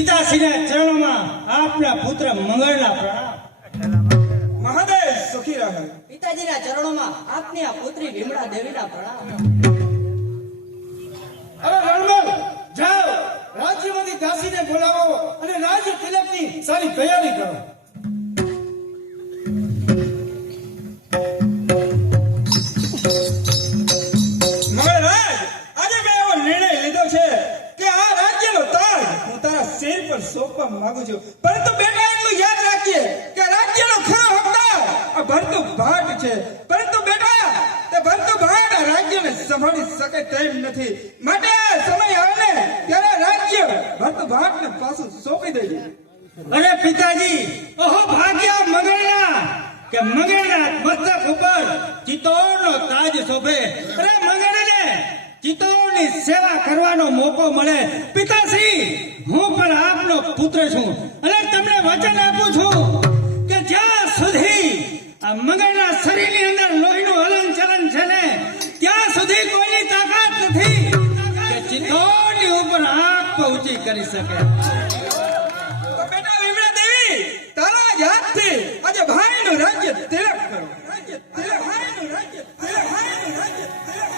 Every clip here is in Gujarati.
પિતાશ્રીના ચરણોમાં આપના પુત્ર મંગળના પ્રણામ। મહાદેવ સુખી રહે। પિતાજીના ચરણોમાં આપની આ પુત્રી વિમળા દેવીના પ્રણામ। હવે રણમલ જાઓ, રાજ્યમાંથી દાસીને બોલાવો અને રાજ્ય તિલકની સારી તૈયારી કરો। મહારાજ, આજે મેં એવો નિર્ણય લીધો છે કે આ રાજ્યનો તાજ હું તારા શેર પર સોંપવા માંગુ છું, પરંતુ બેટા એટલું યાદ રાખીએ કે રાજ્યનો ખરો હકદાર આ ભરતુ ભાટ છે, પરંતુ બેટા તે ભરતુ ભાટ આ રાજ્યને સંભાળી શકે તેમ નથી, માટે આ સમય આવે ને ત્યારે રાજ્ય ભરતુ ભાટને પાછું સોંપી દેજે। અરે પિતાજી, ઓહો ભાગ્યા મંગળના કે મંગળના મસ્તક ઉપર ચિત્તોડનો તાજ શોભે। અરે મંગળને ચિત્તોડની સેવા કરવાનો મોકો મળે। પિતાશ્રી, હું પણ આપનો પુત્ર છું અને તમને વચન આપું છું કે જ્યાં સુધી આ મંગળના શરીરની અંદર લોહીનું હલનચલન છે ને ત્યાં સુધી કોઈની તાકાત નથી કે ચિત્તોડની ઉપર આંખ ઊંચી કરી શકે। તો બેટા વિમળા દેવી, તારા જ હાથથી આજે ભાઈનું રાજ્ય તિલક કરો। રાજ્ય તિલક, ભાઈનું રાજ્ય તિલક, ભાઈનું રાજ્ય તિલક,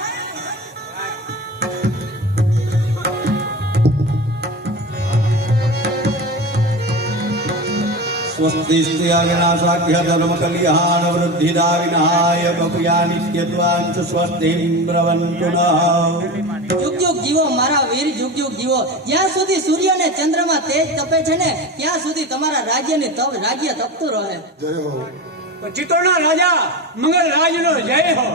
स्वस्तिस्त्यागनाशाख्य धर्म कल्याण वृद्धिदा विनाय कपया नित्यत्वांच स्वस्तिम्ब्रवन्तु नः। યુગ યુગ જીવો મારા વીર, યુગ યુગ જીવો। જ્યાં સુધી સૂર્ય અને ચંદ્રમાં તેજ તપે છે ને ત્યાં સુધી તમારા રાજ્યની રાજ્ય તપતું રહે। ચિત્તોડના રાજા મંગળ રાજનો જય હો।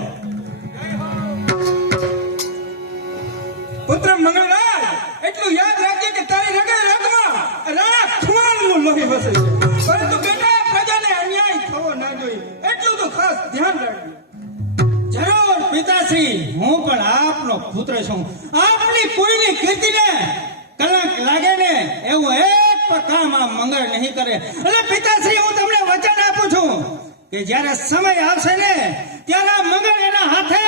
પુત્ર મંગળરાજ, એટલું યાદ રાખજે કે તારી રગે રગમાં રાણા ખુમાનનું લોહી વસે છે, પરંતુ બેટા પ્રજાને અન્યાય થવો ના જોઈએ, એટલું તો ખાસ ધ્યાન રાખજો। જરૂર પિતાશ્રી, હું પણ આપનો પુત્ર છું। આપની કોઈની કીર્તિને કલંક લાગે ને એવું એક પણ કામ આ મંગળ નહીં કરે। અને પિતાશ્રી, હું તમને વચન આપું છું કે જ્યારે સમય આવશે ને ત્યારે આ મંગળ એના હાથે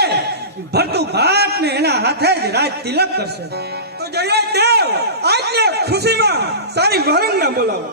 ભરતું ભાટ ને એના હાથે જ રાજ તિલક કરશે। તો જય દેવ, આજની ખુશીમાં સારી વરંગના બોલાવો।